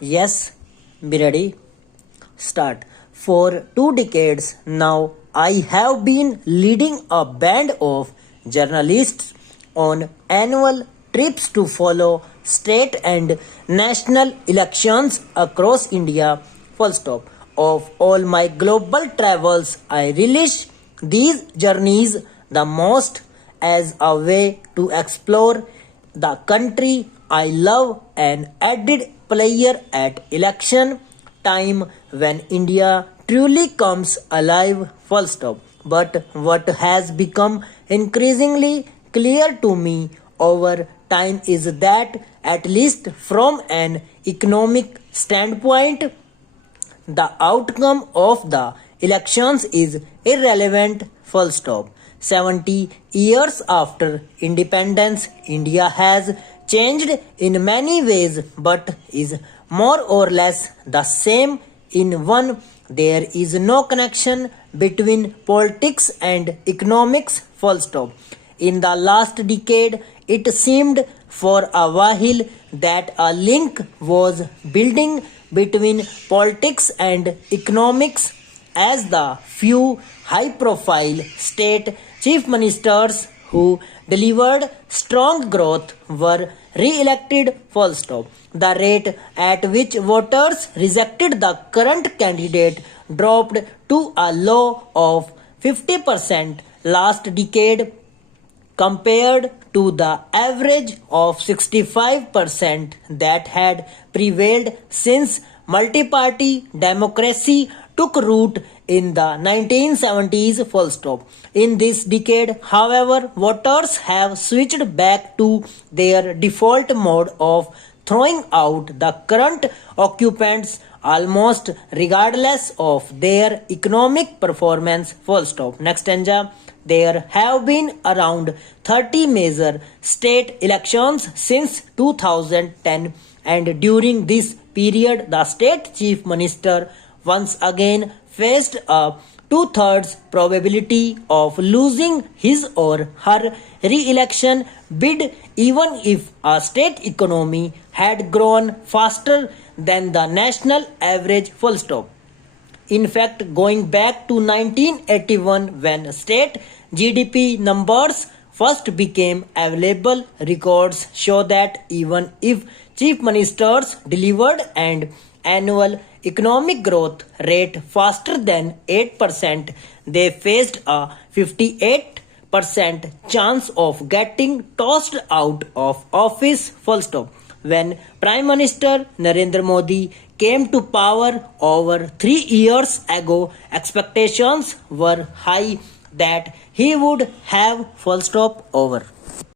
Yes, be ready. Start. For 2 decades now, I have been leading a band of journalists on annual trips to follow state and national elections across India. Full stop. Of all my global travels, I relish these journeys the most as a way to explore the country I love, an added player at election time when India truly comes alive. Full stop. But what has become increasingly clear to me over time is that, at least from an economic standpoint, the outcome of the elections is irrelevant. Full stop. 70 years after independence, India has changed in many ways but is more or less the same in one. There is no connection between politics and economics. Full stop. In the last decade, it seemed for a while that a link was building between politics and economics as the few high profile state chief ministers who delivered strong growth were re-elected. Full stop. The rate at which voters rejected the current candidate dropped to a low of 50% last decade compared to the average of 65% that had prevailed since multi-party democracy took root in the 1970s. Full stop. In this decade, however, voters have switched back to their default mode of throwing out the current occupants almost regardless of their economic performance. Full stop. Next stanza. There have been around 30 major state elections since 2010, and during this period, the state chief minister once again faced a two-thirds probability of losing his or her re-election bid even if a state economy had grown faster than the national average. Full stop. In fact, going back to 1981 when state GDP numbers first became available, records show that even if chief ministers delivered an annual economic growth rate faster than 8%, they faced a 58% chance of getting tossed out of office. Full stop. When Prime Minister Narendra Modi came to power over 3 years ago, expectations were high that he would have. Full stop. Over.